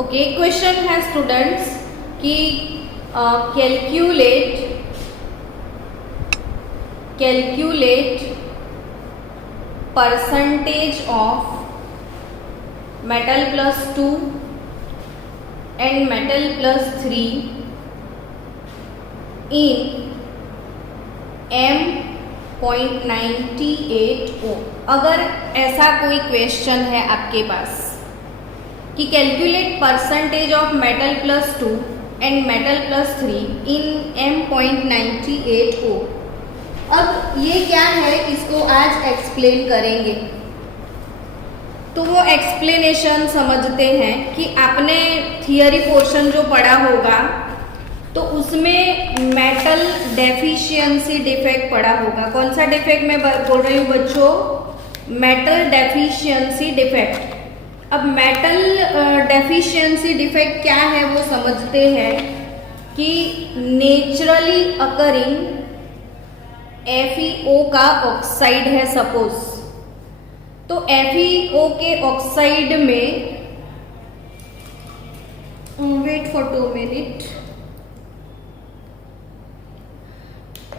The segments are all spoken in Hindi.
ओके, क्वेश्चन है स्टूडेंट्स कि calculate percentage of metal plus 2 and metal plus 3 in M.98O। अगर ऐसा कोई क्वेश्चन है आपके पास कि calculate percentage of metal plus 2 and metal plus 3 in M.98O, अब ये क्या है इसको आज एक्सप्लेन करेंगे। तो वो एक्सप्लेनेशन समझते हैं कि आपने थियरी पोर्शन जो पढ़ा होगा तो उसमें मेटल डेफिशिएंसी डिफेक्ट पढ़ा होगा। कौन सा डिफेक्ट मैं बोल रही हूँ बच्चों? Metal deficiency defect. अब मेटल डेफिशिएंसी डिफेक्ट क्या है वो समझते हैं कि नेचुरली अकरिंग FeO का ऑक्साइड है सपोज, तो FeO के ऑक्साइड में वेट फॉर 2 मिनट,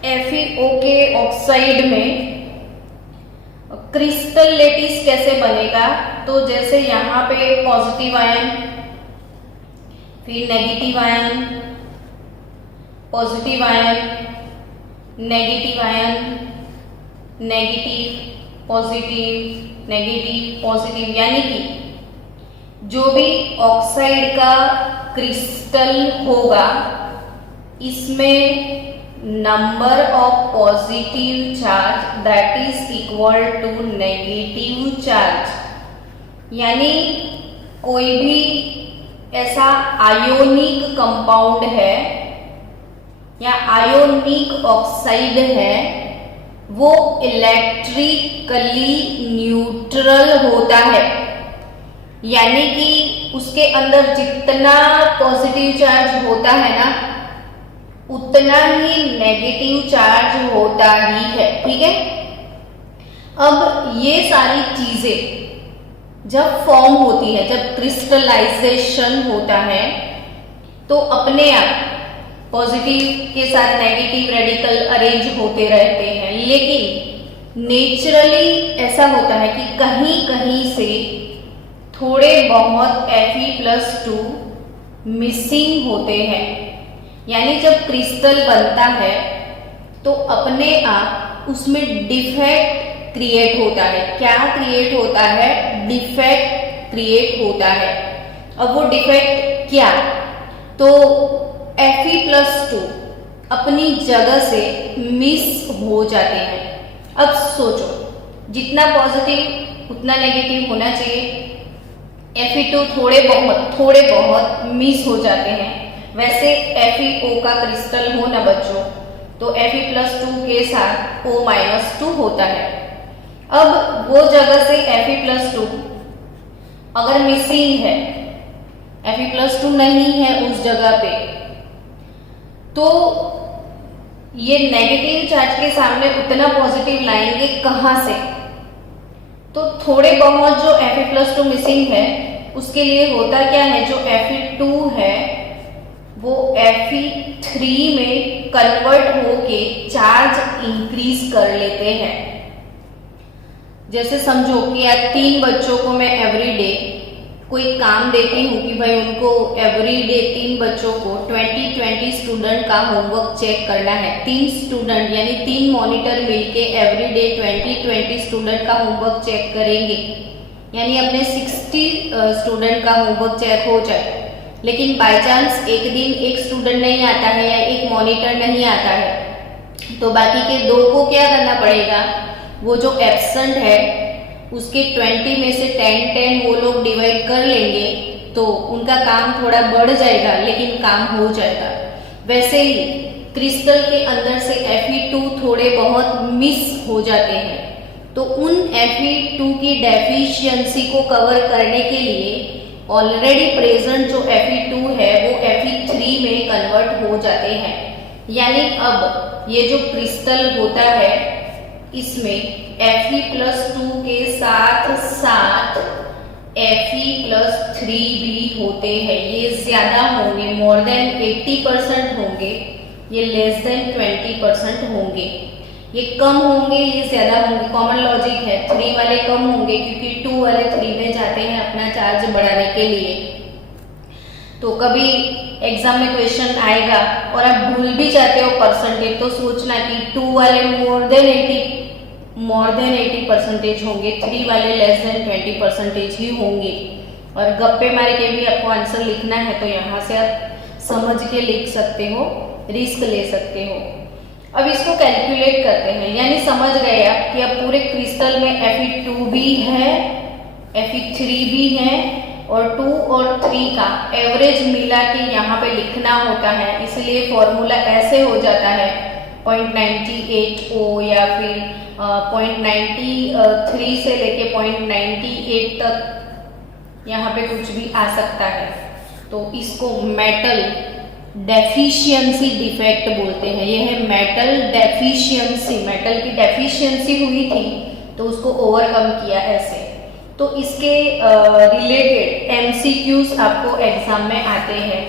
FeO के ऑक्साइड में क्रिस्टल लेटिस कैसे बनेगा? तो जैसे यहाँ पे पॉजिटिव आयन, फिर negative ion, positive ion, negative ion, negative positive, negative positive, यानी कि जो भी ऑक्साइड का क्रिस्टल होगा इसमें number of positive charge that is equal to negative charge, यानी कोई भी ऐसा आयोनिक कंपाउंड है या आयोनिक ऑक्साइड है वो इलेक्ट्रिकली न्यूट्रल होता है, यानी कि उसके अंदर जितना पॉजिटिव चार्ज होता है ना उतना ही नेगेटिव चार्ज होता ही है। ठीक है, अब ये सारी चीजें जब फॉर्म होती है, जब क्रिस्टलाइजेशन होता है तो अपने आप पॉजिटिव के साथ नेगेटिव रेडिकल अरेंज होते रहते हैं, लेकिन नेचुरली ऐसा होता है कि कहीं कहीं से थोड़े बहुत Fe+2 मिसिंग होते हैं, यानी जब क्रिस्टल बनता है तो अपने आप उसमें डिफेक्ट क्रिएट होता है। क्या क्रिएट होता है? डिफेक्ट क्रिएट होता है। अब वो डिफेक्ट क्या? तो Fe+2 अपनी जगह से मिस हो जाते हैं। अब सोचो, जितना पॉजिटिव उतना नेगेटिव होना चाहिए, Fe2 थोड़े बहुत मिस हो जाते हैं। वैसे FeO का क्रिस्टल हो ना बच्चों तो Fe+2 के साथ O-2 होता है। अब वो जगह से Fe+2 अगर मिसिंग है, Fe+2 नहीं है उस जगह पे, तो ये नेगेटिव चार्ज के सामने उतना पॉजिटिव लाएंगे कहां से? तो थोड़े बहुत जो Fe+2 मिसिंग है उसके लिए होता क्या है, जो Fe2 है वो Fe3 में कन्वर्ट होके चार्ज इंक्रीज कर लेते हैं। जैसे समझो कि आज 3 बच्चों को मैं एवरीडे कोई काम देती हूँ कि भाई उनको एवरीडे 3 बच्चों को 20 स्टूडेंट का होमवर्क चेक करना है। 3 स्टूडेंट यानी 3 मॉनिटर मिलके एवरीडे 20 स्टूडेंट का होमवर्क चेक करेंगे, यानी अपने 60 स्टूडेंट का होमवर्क चेक हो जाए। लेकिन बाय चांस एक दिन एक स्टूडेंट नहीं आता है या एक मॉनिटर नहीं आता है तो बाकी के 2 को क्या करना पड़ेगा? वो जो एब्सेंट है उसके 20 में से 10 वो लोग डिवाइड कर लेंगे तो उनका काम थोड़ा बढ़ जाएगा लेकिन काम हो जाएगा। वैसे ही क्रिस्टल के अंदर से Fe2 थोड़े बहुत मिस हो जाते हैं, तो उन Fe2 की डेफिशिएंसी को कवर करने के लिए ऑलरेडी प्रेजेंट जो Fe2 है वो Fe3 में कन्वर्ट हो जाते हैं। यानी अब ये जो क्रिस्टल होता है इसमें Fe+2 के साथ साथ Fe+3 भी होते हैं। ये ज्यादा होंगे, मोर देन 80% होंगे, ये लेस देन 20% होंगे। ये कम होंगे, ये ज्यादा होंगे। कॉमन लॉजिक है, 3 वाले कम होंगे क्योंकि 2 वाले 3 में जाते हैं अपना चार्ज बढ़ाने के लिए। तो कभी एग्जाम में क्वेश्चन आएगा और आप भूल भी जाते हो परसेंटेज, तो सोचना कि 2 वाले मोर देन 80% होंगे, 3 वाले लेस देन 20% ही होंगे। और गप्पे मार के भी आपको आंसर लिखना है तो यहाँ से आप समझ के लिख सकते हो, रिस्क ले सकते हो। अब इसको कैलकुलेट करते हैं, यानी समझ गए आप कि अब पूरे क्रिस्टल में Fe2 भी है, Fe3 भी है और 2 और 3 का एवरेज मिला के यहाँ पे लिखना होता है। इसलिए फॉर्मूला ऐसे हो जाता है 0.98O या फिर 0.93 से लेके 0.98 तक यहाँ पे कुछ भी आ सकता है। तो इसको मेटल डेफिशिएंसी डिफेक्ट बोलते हैं। यह है मेटल डेफिशिएंसी, मेटल की डेफिशिएंसी हुई थी तो उसको ओवरकम किया ऐसे। तो इसके रिलेटेड MCQs आपको एग्जाम में आते हैं।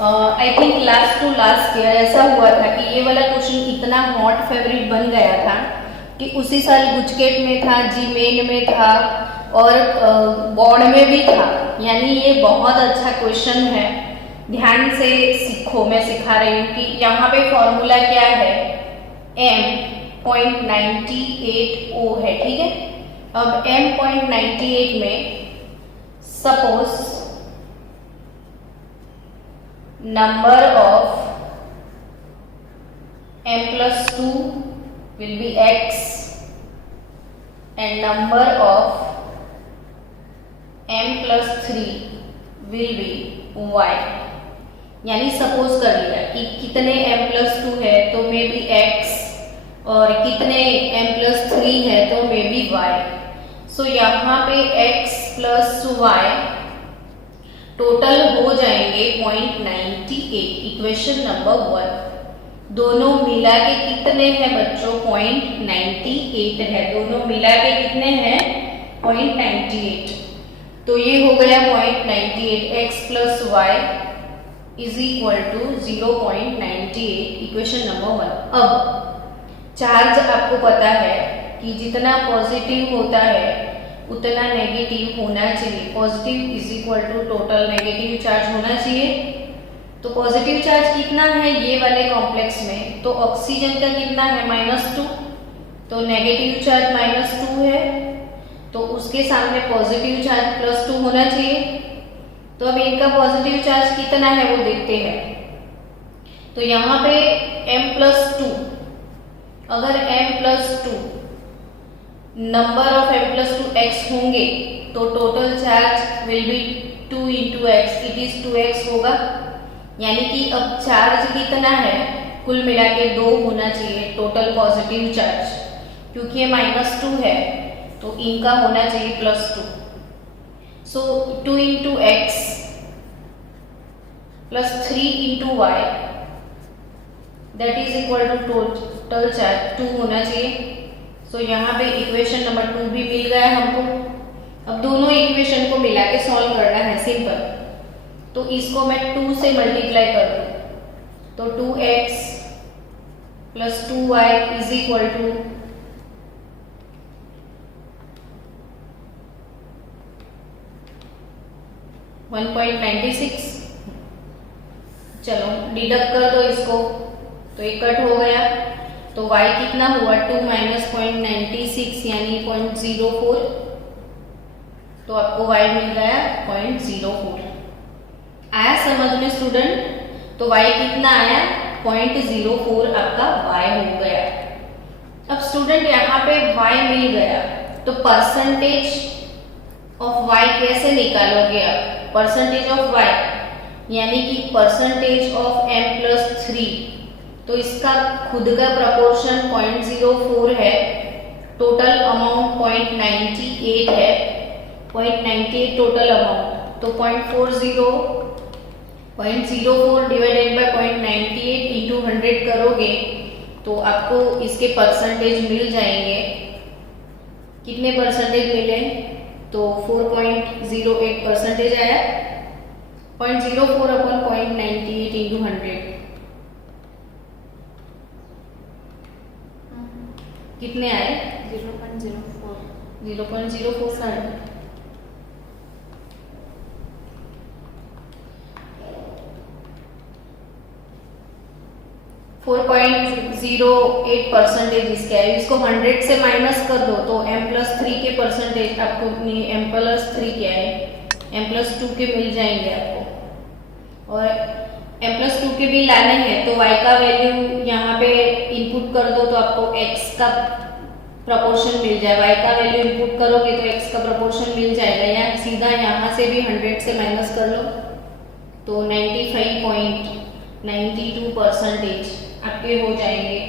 I think last to last year ऐसा हुआ था कि ये वाला क्वेश्चन इतना हॉट फेवरेट बन गया था कि उसी साल गुजकेट में था, जीमेन में था और बोर्ड में भी था। यानी ये बहुत अच्छा क्वेश्चन है, ध्यान से सीखो। मैं सिखा रही हूँ कि यहाँ पे फॉर्मूला क्या है, m 0.98O है, ठीक है। अब m 0.98 में suppose number of m+2 will be x and number of m+3 will be y। यानी सपोज कर लिया कि कितने m+2 है तो मे बी x और कितने m+3 है तो मे बी y। सो यहाँ पे x प्लस y टोटल हो जाएंगे 0.98। Equation number 1। दोनों मिला के कितने हैं बच्चों, 0.98 है। दोनों मिला के कितने हैं, 0.98। तो ये हो गया 0.98, x plus y is equal to 0.98, equation number 1। अब चार्ज आपको पता है कि जितना पॉजिटिव होता है उतना नेगेटिव होना चाहिए। Positive is equal to total negative charge होना चाहिए। तो पॉजिटिव चार्ज कितना है ये वाले कॉम्प्लेक्स में, तो ऑक्सीजन का कितना है, -2। तो नेगेटिव चार्ज -2 है तो उसके सामने पॉजिटिव चार्ज +2 होना चाहिए। तो अब इनका पॉजिटिव चार्ज कितना है वो देखते हैं। तो यहाँ पे m+2, अगर m+2 number of m+2 x होंगे तो total charge will be 2 into x, it is 2x होगा। यानी कि अब चार्ज कितना है, कुल मिला के 2 होना चाहिए टोटल पॉजिटिव चार्ज, क्योंकि ये -2 है तो इनका होना चाहिए +2। So 2 into x plus 3 into y that is equal to total charge 2 होना चाहिए। सो यहाँ पे इक्वेशन नंबर 2 भी मिल गया हमको। अब दोनों इक्वेशन को मिला के सॉल्व करना है, सिंपल। तो इसको मैं 2 से मल्टीप्लाई कर दूं तो 2x plus 2y is equal to 1.96। चलो डिडक्ट कर दो इसको, तो ये कट हो गया। तो y कितना हुआ, 2 माइनस 0.96 यानी 0.04। तो आपको y मिल गया 0.04। आया समझ में स्टूडेंट। तो y कितना आया, 0.04 आपका y हो गया। अब स्टूडेंट यहाँ पे y मिल गया तो परसेंटेज ऑफ y कैसे निकालोगे आप, परसेंटेज ऑफ y यानी कि परसेंटेज ऑफ m+3। तो इसका खुद का प्रपोर्शन 0.04 है, टोटल अमाउंट 0.98 है, 0.98 टोटल अमाउंट। तो 0.04 डिवाइडेड बाय 0.98 इंटू 100 करोगे तो आपको इसके परसेंटेज मिल जाएंगे। कितने परसेंटेज मिले, तो 4.08% आया। 0.04 अपॉन 0.98 इंटू 100 कितने आए? 0.04। 0.04 4.08% इसके है। इसको 100 से माइनस कर दो तो m+3 के परसेंटेज आपको m+3 क्या है, m+2 के मिल जाएंगे आपको। और m+2 के भी लाने हैं तो y का वैल्यू यहाँ पे इनपुट कर दो तो आपको x का प्रपोर्शन मिल जाए। y का वैल्यू इनपुट करोगे तो x का प्रपोर्शन मिल जाएगा। या सीधा यहाँ से भी 100 से माइनस कर लो तो 95.92% आपके हो जाएंगे।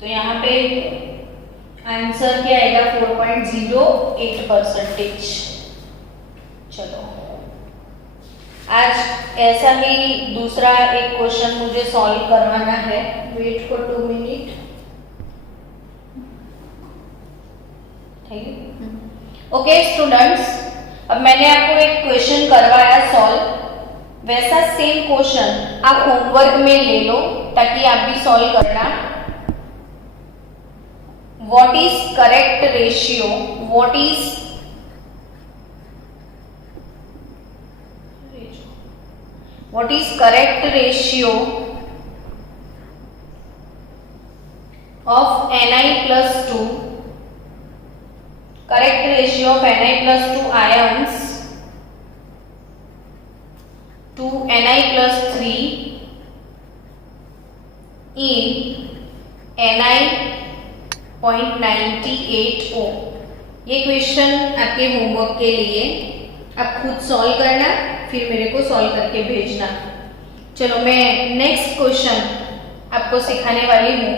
तो यहाँ पे आंसर क्या आएगा? 4.08%। चलो आज ऐसा ही दूसरा एक क्वेश्चन मुझे सॉल्व करवाना है। Wait for 2 minute. Okay students, अब मैंने आपको एक क्वेश्चन करवाया सॉल्व। वैसा सेम क्वेश्चन आप होमवर्क में ले लो ताकि आप भी सॉल्व करना। What is correct ratio? What is correct ratio of Ni+2? Correct ratio of Ni+2 ions to Ni+3 in Ni.98O। ये क्वेश्चन आपके होमवर्क के लिए आप खुद सॉल्व करना, फिर मेरे को सॉल्व करके भेजना। चलो मैं नेक्स्ट क्वेश्चन आपको सिखाने वाली हूँ।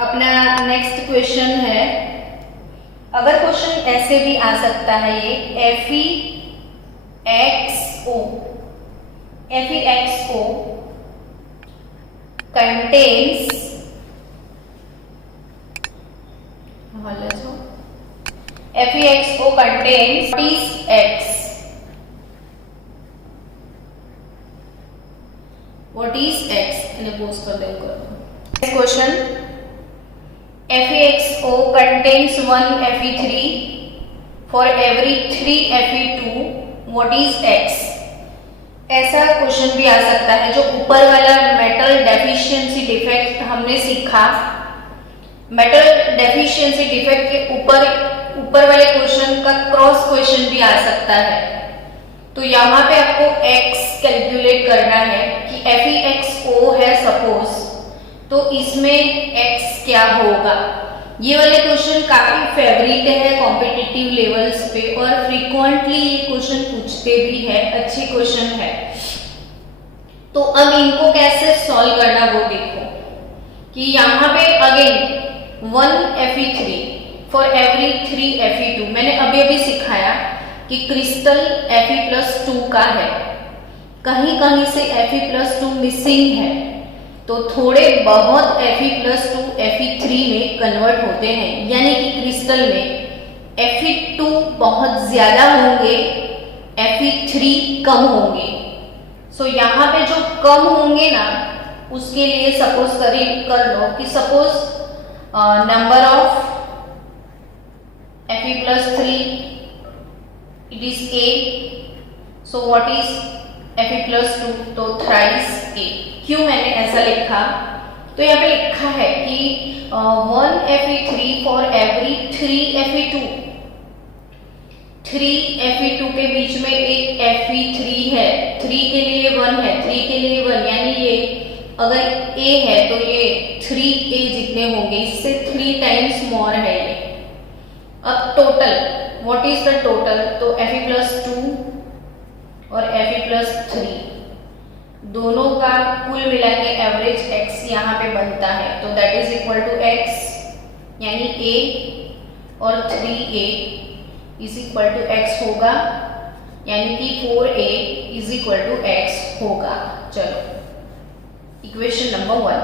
अपना नेक्स्ट क्वेश्चन है, अगर क्वेश्चन ऐसे भी आ सकता है ये FeXO contains FeXO contains what is X? What is X? इन्हें पोस्ट कर देंगे। Next question, FeXO contains 1 Fe3 for every 3 Fe2. What is X? ऐसा क्वेश्चन भी आ सकता है। जो ऊपर वाला मेटल डेफिशिएंसी डिफेक्ट हमने सीखा, मेटल डेफिशिएंसी डिफेक्ट के ऊपर वाले क्वेश्चन का क्रॉस क्वेश्चन भी आ सकता है। तो यहाँ पे आपको x कैलकुलेट करना है कि FeXO है सपोज, तो इसमें x क्या होगा। ये वाले क्वेश्चन काफी फेवरेट है कॉम्पिटिटिव लेवल्स पे और फ्रीक्वेंटली ये क्वेश्चन पूछते भी है, अच्छे क्वेश्चन है। तो अब इनको कैसे सॉल्व करना वो देखो कि यहाँ पे again 1 Fe3 for every 3 Fe2। मैंने अभी सिखाया कि क्रिस्टल Fe+2 का है, कहीं कहीं से Fe+2 मिसिंग है, तो थोड़े बहुत Fe+2 Fe3 में कन्वर्ट होते हैं। यानी कि क्रिस्टल में Fe2 बहुत ज्यादा होंगे, Fe3 कम होंगे। सो यहाँ पे जो कम होंगे ना, उसके लिए सपोज कर लो कि suppose number of Fe+3 it is A। So what is Fe+2? तो थ्राइस A। क्यों मैंने ऐसा लिखा? तो यहाँ पे लिखा है कि 1 Fe3 for every 3 Fe2। 3 Fe2 के बीच में एक Fe3 है, 3 के लिए 1 है, 3 के लिए 1, यानी ये अगर A है तो ये 3A जितने होंगे, इससे 3 टाइम्स मोर है ये। अब total, what is the total? तो Fe+2 और Fe+3 दोनों का कुल मिला के एवरेज x यहाँ पे बनता है। तो that is equal to x, यानी A और 3A is equal to x होगा, यानी कि 4A is equal to x होगा। चलो इक्वेशन नंबर 1।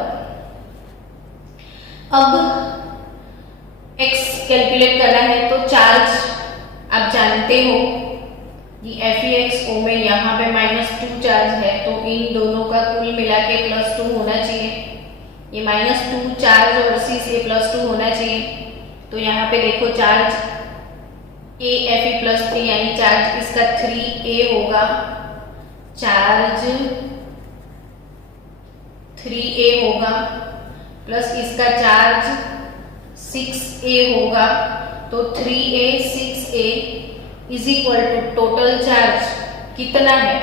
अब एक्स कैलकुलेट करना है तो चार्ज आप जानते हो कि FeXO में यहाँ पे -2 चार्ज है, तो इन दोनों का कुल मिला के +2 होना चाहिए। ये -2 चार्ज और C से +2 होना चाहिए। तो यहाँ पे देखो चार्ज Fe+3 यानी चार्ज इसका 3A होगा, चार्ज 3A होगा प्लस इसका चार्ज 6A होगा। तो 3A 6A is equal to total charge कितना है,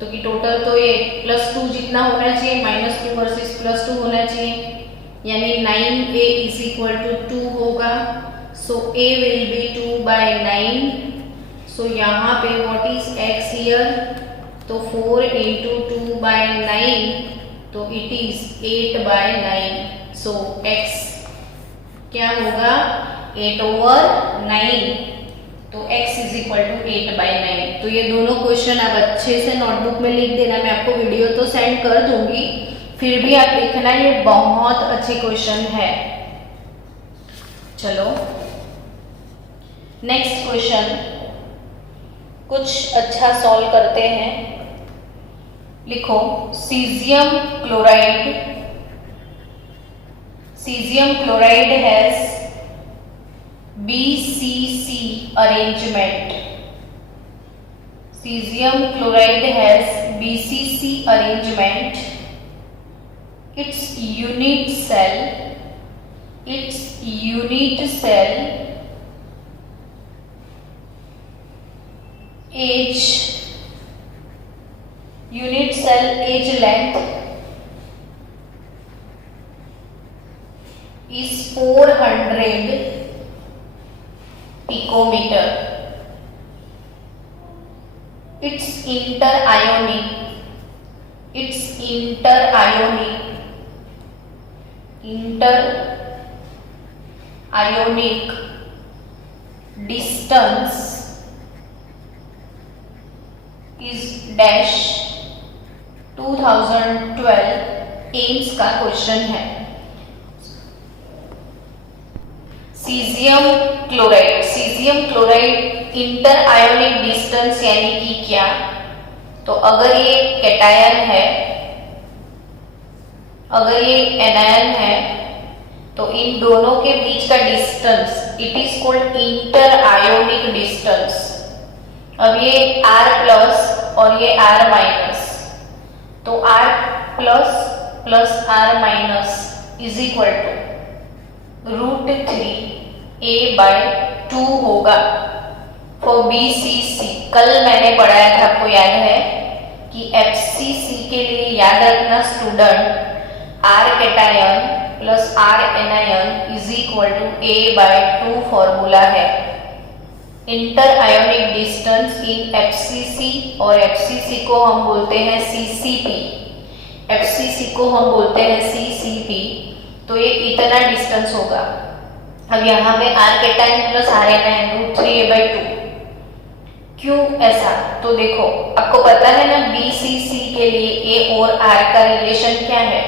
तो कि टोटल तो ये +2 जितना होना चाहिए, -2 वर्सेस +2 होना चाहिए, यानी 9A इज इक्वल टू 2 होगा। सो A विल बी 2/9। सो यहाँ पे व्हाट इज x हियर, तो 4 × 2/9, तो इट इज 8/9। सो x क्या होगा 8/9, तो x इज इक्वल टू 8/9। तो ये दोनों क्वेश्चन आप अच्छे से नोटबुक में लिख देना, मैं आपको वीडियो तो सेंड कर दूंगी, फिर भी आप लिखना, ये बहुत अच्छे क्वेश्चन है। चलो नेक्स्ट क्वेश्चन कुछ अच्छा सॉल्व करते हैं। लिखो caesium chloride has BCC arrangement. Cesium chloride has BCC arrangement. Its unit cell age length is 400 picometer. Its interionic distance is dash 2012 AIIMS का क्वेश्चन है। Caesium chloride inter ionic distance यानी कि क्या, तो अगर ये कैटायन है, अगर ये एनायन है, तो इन दोनों के बीच का distance it is called inter ionic distance. अब ये R+ और ये R-, तो R+ plus R- is equal to √3A/2 होगा फॉर BCC। कल मैंने पढ़ाया था, आपको याद है कि FCC के लिए याद रखना student, R cation plus R anion is equal to A/2 formula है। Inter ionic distance in FCC, और FCC को हम बोलते हैं CCP, FCC को हम बोलते हैं CCP। तो ये इतना डिस्टेंस होगा। अब यहाँ पे R cation plus R anion √3A/2, क्यों ऐसा, तो देखो आपको पता है ना BCC के लिए A और R का रिलेशन क्या है,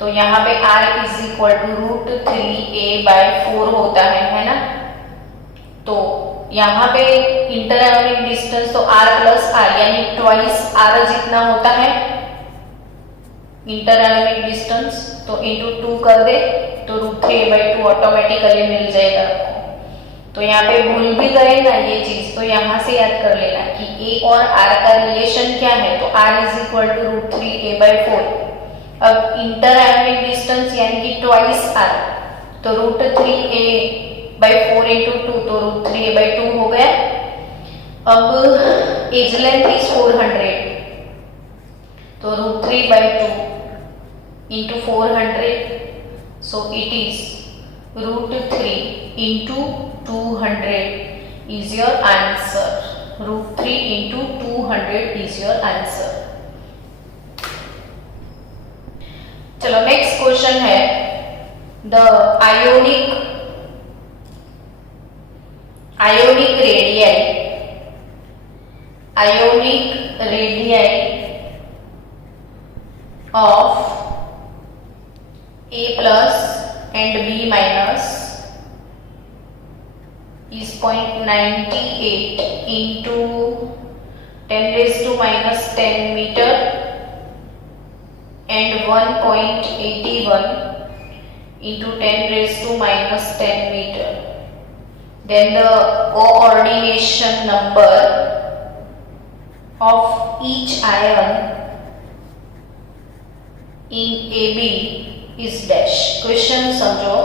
तो यहाँ पे R is equal to √3A/4 होता है ना। तो यहाँ पे इंटर आयोनिक डिस्टेंस तो R प्लस R यानी ट्वाइस R जितना होता है इंटर आयोनिक डिस्टेंस, तो इंटू 2 कर दे तो √3A/2 ऑटोमेटिकली मिल जाएगा आपको। तो यहाँ पे भूल भी गए ना ये चीज, तो यहाँ से याद कर लेना कि A और R का रिलेशन क्या है, तो R is equal to √3A/4। अब इंटर आयोनिक डिस्टेंस यानी कि ट्वाइस R, तो √3A/4 इंटू 2, तो √3A/2 हो गया। अब एज लेंथ इज 400, तो √3/2 into 400, so it is √3 into 200 is your answer. √3 into 200 is your answer. चलो नेक्स्ट क्वेश्चन है the ionic radii of A+ and B- is 0.98 into 10⁻⁻10 meter and 1.81 into 10⁻⁻10 meter. Then the coordination number of each ion in AB is dash. Question समझो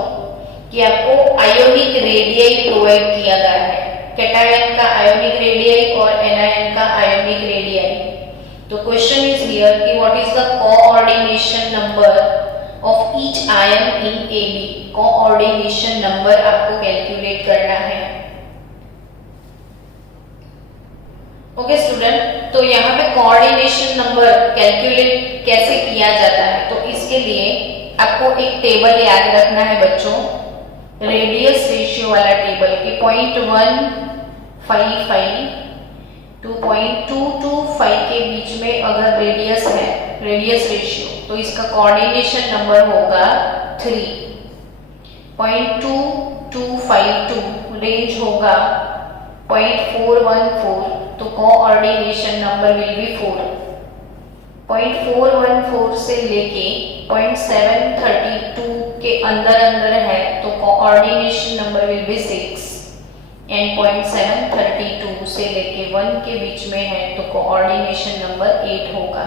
कि आपको आयोनिक रेडियाई प्रोवाइड किया गया है, कैटायन का आयोनिक रेडियाई और एनायन का आयोनिक रेडियाई. तो क्वेश्चन इज हियर कि what is the coordination number of each ion in AB. Coordination number आपको कैलकुलेट करना है. ओके स्टूडेंट, तो यहाँ पे कोऑर्डिनेशन नंबर कैलकुलेट कैसे किया जाता है, तो इसके लिए आपको एक टेबल याद रखना है बच्चों, रेडियस रेशियो वाला टेबल कि 0.155 टू 0.225 के बीच में अगर रेडियस है, रेडियस रेशियो, तो इसका कोऑर्डिनेशन नंबर होगा 3. 0.2252 रेंज होगा 0.414, तो कोऑर्डिनेशन नंबर विल बी 4. 0.414 से लेके 0.732 के अंदर है तो coordination number will be 6 and 0.732 से लेके 1 के बीच में है तो कोऑर्डिनेशन नंबर 8 होगा.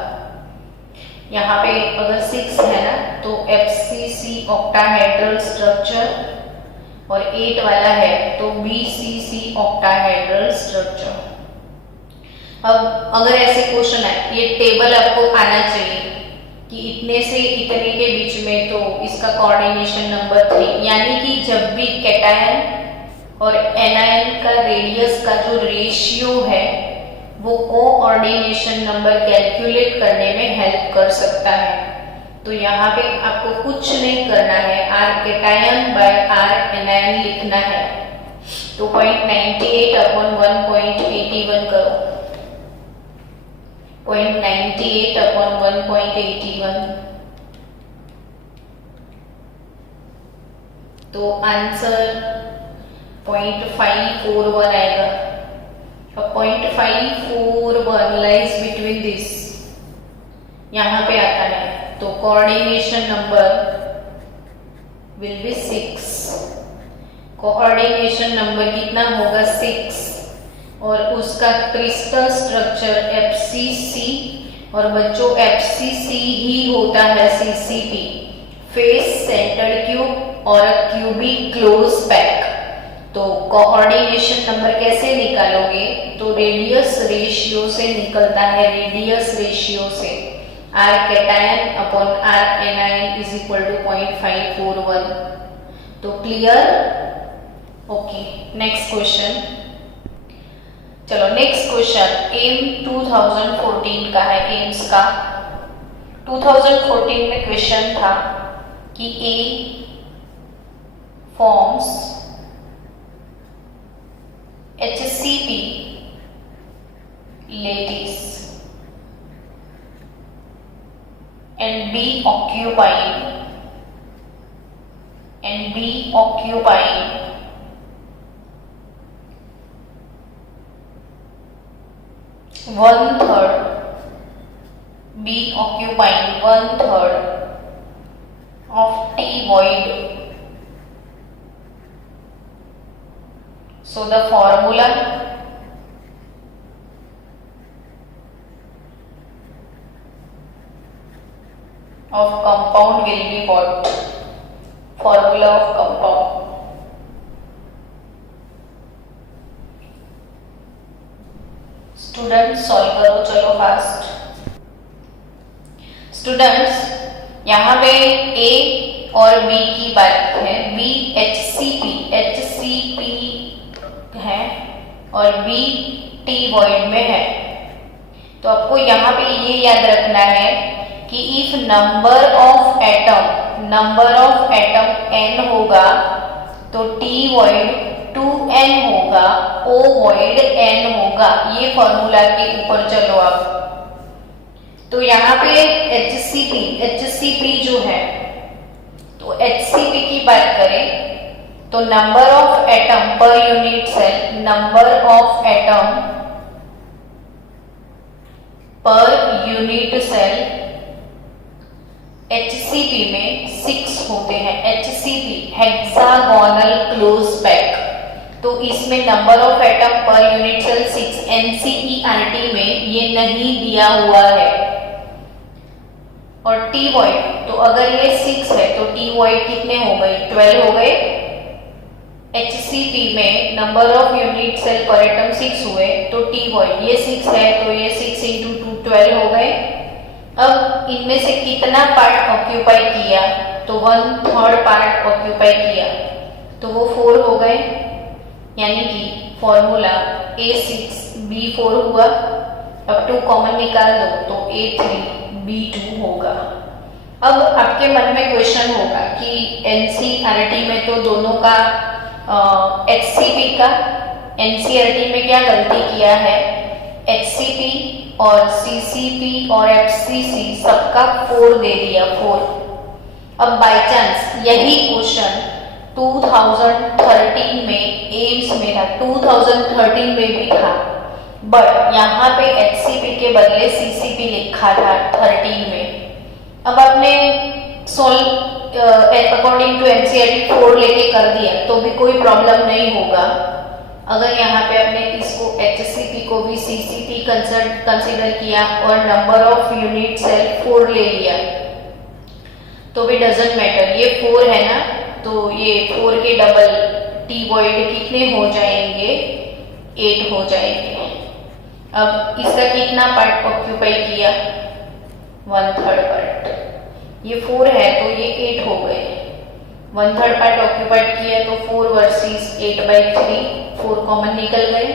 यहाँ पे अगर 6 है ना तो FCC ऑक्टाहेड्रल स्ट्रक्चर और 8 वाला है तो BCC ऑक्टाहेड्रल स्ट्रक्चर. अब अगर ऐसे क्वेश्चन है, ये टेबल आपको आना चाहिए कि इतने से इतने के बीच में तो इसका कोऑर्डिनेशन नंबर 3, यानी कि जब भी कैटायन और एनायन का रेडियस का जो रेशियो है वो कोऑर्डिनेशन नंबर कैलकुलेट करने में हेल्प कर सकता है. तो यहाँ पे आपको कुछ नहीं करना है, R cation by R anion लिखना है. तो 0.98 अपॉन 1.81 करो, 0.98 अपॉन 1.81, तो आंसर 0.541 आएगा. अब 0.541 लाइज बिटवीन दिस यहाँ पे आता है, तो coordination number will be 6. Coordination number कितना होगा 6 और उसका क्रिस्टल स्ट्रक्चर FCC, और बच्चों FCC ही होता है CCT, फेस सेंटर्ड क्यूब और क्यूबिक क्लोज पैक. तो कोऑर्डिनेशन नंबर कैसे निकालोगे, तो रेडियस रेशियो से निकलता है, रेडियस रेशियो से R cation upon R anion is equal to 0.541. तो क्लियर? Okay, next question. चलो नेक्स्ट क्वेश्चन एम 2014 का है. एम्स का 2014 में क्वेश्चन था कि A forms HCP lattice and B occupying 1/3, B occupying 1/3 of T void. So the formula of compound will be what? Formula of compound. Students solve करो, चलो फास्ट. स्टूडेंट्स यहाँ पे A और B की बात है, B HCP है और B T void में है. तो आपको यहाँ पे ये याद रखना है कि if number of atom n होगा तो T void 2n होगा, O void n होगा. ये फॉर्मूला के ऊपर चलो आप. तो यहाँ पे HCP जो है, तो HCP की बात करें तो number of atom per unit cell, number of atom per unit cell HCP में 6 होते हैं। HCP हेक्सागोनल क्लोज पैक, तो इसमें number of atom per unit cell 6। NCERT में ये नहीं दिया हुआ है। और टी वॉइड, तो अगर ये 6 है तो टी वॉइड कितने हो गए? 12 हो गए। HCP में नंबर ऑफ यूनिट सेल पर एटम 6 हुए, तो टी वॉइड ये 6 है तो ये 6 × 2 12 हो गए। अब इनमें से कितना पार्ट ऑक्यूपाई किया? तो 1/3 पार्ट ऑक्यूपाई किया, तो वो 4 हो गए। यानी कि फॉर्मूला A6B4 हुआ। अब 2 कॉमन निकाल दो तो A3B2 होगा। अब आपके मन में क्वेश्चन होगा कि NCERT में तो दोनों का HCP का, NCERT में क्या गलती किया है? HCP और CCP और FCC सबका 4 दे दिया, 4। अब बाय चांस यही क्वेश्चन 2013 में एम्स में था, 2013 में भी था, बट यहाँ पे HCP के बदले CCP लिखा था 13 में। अब आपने सोल्व अकॉर्डिंग टू NCERT 4 लेके कर दिया तो भी कोई प्रॉब्लम नहीं होगा। अगर यहाँ पे आपने इसको HCP को भी CCP कंसिडर किया और नंबर ऑफ यूनिट सेल 4 ले लिया तो भी डजंट मैटर। ये 4 है ना, तो ये 4 के डबल टी वॉइड कितने हो जाएंगे? 8 हो जाएंगे। अब इसका कितना पार्ट ऑक्यूपाई किया? 1/3 पार्ट। ये 4 है तो ये 8 हो गए। 1/3 पार्ट ऑक्यूपाइड किया तो 4 वर्सेस 8/3, 4 कॉमन निकल गए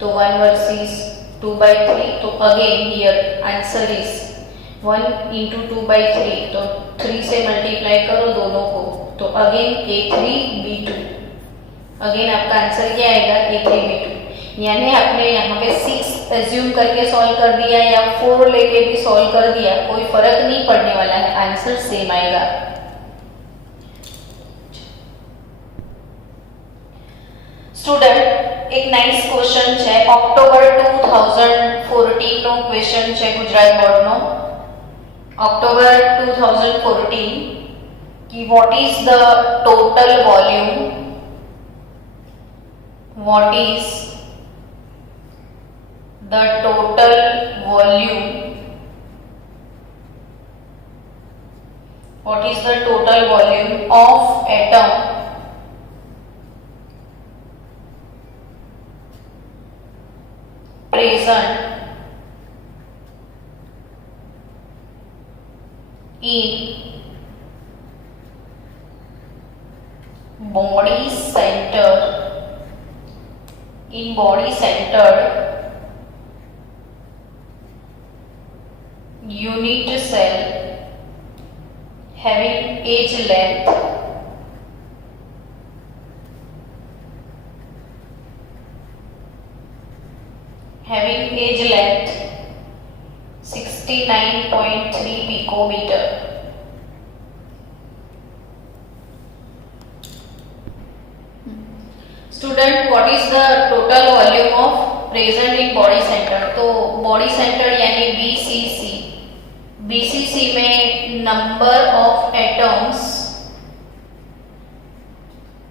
तो 1 वर्सेस 2/3। तो अगेन हियर आंसर इज 1 × 2/3, तो 3 से मल्टीप्लाई करो दोनों को तो अगेन A3B2। अगेन आपका आंसर क्या आएगा? A3B2। यानी आपने यहाँ पे 6 एज्यूम करके सॉल्व कर दिया या 4 लेके भी सॉल्व कर दिया, कोई फर्क नहीं पड़ने वाला है, आंसर सेम आएगा। स्टूडेंट एक नाइस क्वेश्चन છે ઓક્ટોબર 2014 નો ક્વેશ્ચન છે ગુજરાત બોર્ડ નો। ઓક્ટોબર 2014 की what is the total volume, what is the total volume, what is the total volume of atom present in body center, in body centered unit cell having age length having age length 69.3 picometer। Student what is the total volume of present in body centre? तो बॉडी सेंटर यानी BCC, BCC में number of atoms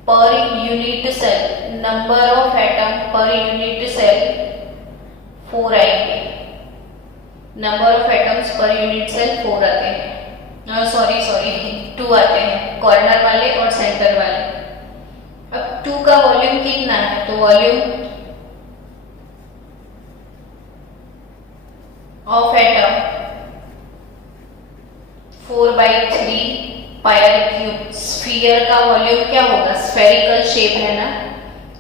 per unit cell, number of atom per unit cell 4 आएंगे। Number of atoms per unit cell 4 आते हैं, सॉरी 2 आते हैं, कॉर्नर वाले और सेंटर वाले। अब 2 का वॉल्यूम कितना है? तो volume of atom 4/3 pier cube. Sphere का वॉल्यूम क्या होगा? स्फेरिकल शेप है ना,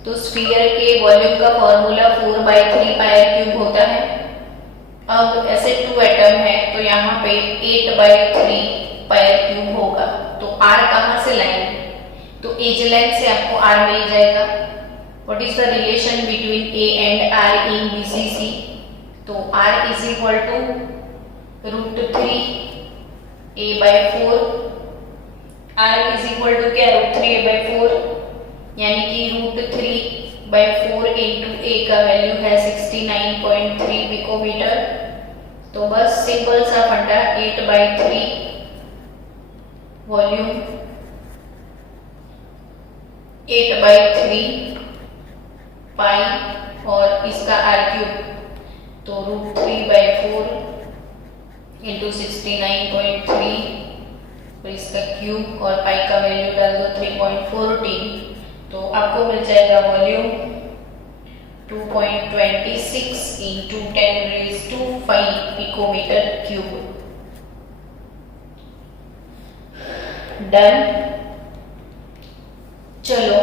तो स्फीयर के वॉल्यूम का फॉर्मूला 4/3 पायर क्यूब होता है। अब ऐसे 2 एटम है तो यहाँ पे 8/3 पायर क्यूब होगा। तो R कहाँ से लाएंगे? तो एज लेंथ से आपको R मिल जाएगा। What is the relation between A and R in BCC? तो R is equal to √3 A/4। R is equal to क्या? √3 A/4। यानी कि √3/4 इंटू ए का वैल्यू है 69.3 पिकोमीटर। तो बस सिंपल सा फंडा 8/3 वॉल्यूम 8/3 पाई और इसका आर क्यूब, तो √3/4 इंटू 69.3 और इसका क्यूब और पाई का वैल्यू डाल दो 3.14, तो आपको मिल जाएगा volume 2.26 into 10⁵ picometre cube. Done. चलो